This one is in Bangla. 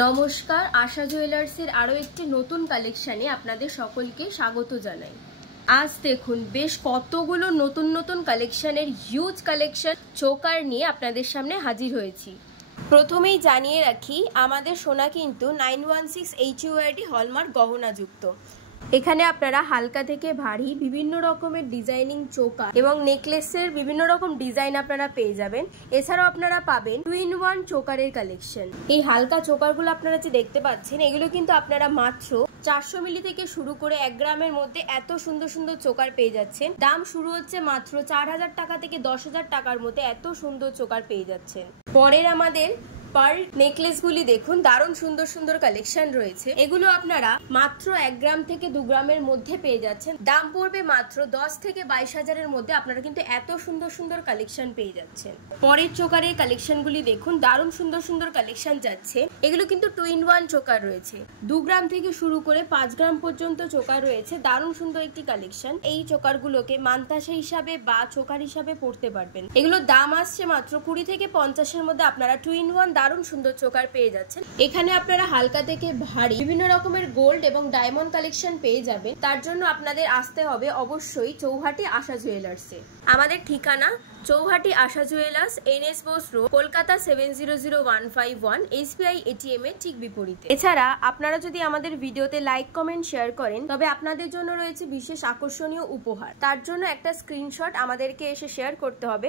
নমস্কার, আশা জুয়েলার্সের আরও একটি নতুন কালেকশানে আপনাদের সকলকে স্বাগত জানাই। আজ দেখুন বেশ কতগুলো নতুন নতুন কালেকশানের হিউজ কালেকশন চোকার নিয়ে আপনাদের সামনে হাজির হয়েছি। প্রথমেই জানিয়ে রাখি, আমাদের সোনা কিন্তু 916 HUID হলমার্ক গহনাযুক্ত। এখানে আপনারা হালকা থেকে ভারী বিভিন্ন রকমের ডিজাইনিং চোকার এবং নেকলেসের বিভিন্ন রকম ডিজাইন আপনারা পেয়ে যাবেন। এছাড়াও আপনারা পাবেন 2-in-1 চোকারের কালেকশন। এই হালকা চোকারগুলো আপনারা যে দেখতে পাচ্ছেন, এগুলো কিন্তু আপনারা মাত্র 400 মিলি থেকে শুরু করে 1 গ্রামের মধ্যে এত সুন্দর সুন্দর চোকার পেয়ে যাচ্ছেন। দাম শুরু হচ্ছে মাত্র 4000 টাকা থেকে 10,000 টাকার মধ্যে এত সুন্দর চোকার পেয়ে যাচ্ছেন। পরের আমাদের পার্ল নেকলেসগুলি দেখুন, দারুণ সুন্দর সুন্দর কালেকশন রয়েছে। এগুলো আপনারা মাত্র 1 গ্রাম থেকে 2 গ্রামের মধ্যে পেয়ে যাচ্ছেন। দাম পড়বে মাত্র 10 থেকে 22,000-এর মধ্যে। আপনারা কিন্তু এত সুন্দর সুন্দর কালেকশন পেয়ে যাচ্ছেন। পরের চোকারের কালেকশনগুলি দেখুন, দারুণ সুন্দর সুন্দর কালেকশন যাচ্ছে। এগুলো কিন্তু 2-in-1 চোকার রয়েছে। 2 গ্রাম থেকে শুরু করে 5 গ্রাম পর্যন্ত চোকার রয়েছে। দারুণ সুন্দর একটি কালেকশন। এই চোকারগুলোকে মানতাসা হিসাবে বা চোকার হিসাবে পড়তে পারবেন। এগুলোর দাম আসছে মাত্র 20 থেকে 50-এর মধ্যে। আপনারা 2-in-1 দারুণ সুন্দর চোকার পেয়ে যাচ্ছেন। এখানে আপনারা হালকা থেকে ভারী বিভিন্ন রকমের গোল্ড এবং ডায়মন্ড কালেকশন পেয়ে যাবেন। তার জন্য আপনাদের আসতে হবে অবশ্যই চৌহাটি আশা জুয়েলার্সে। আমাদের ঠিকানা Chouhati Asha jewellers, NS Bose road, Kolkata 700151, SBI ATM এর ঠিক বিপরীতে। এছাড়া আপনারা যদি আমাদের ভিডিওতে লাইক, কমেন্ট, শেয়ার করেন, তবে আপনাদের জন্য রয়েছে বিশেষ আকর্ষণীয় উপহার। তার জন্য একটা স্ক্রিনশট আমাদেরকে এসে শেয়ার করতে হবে।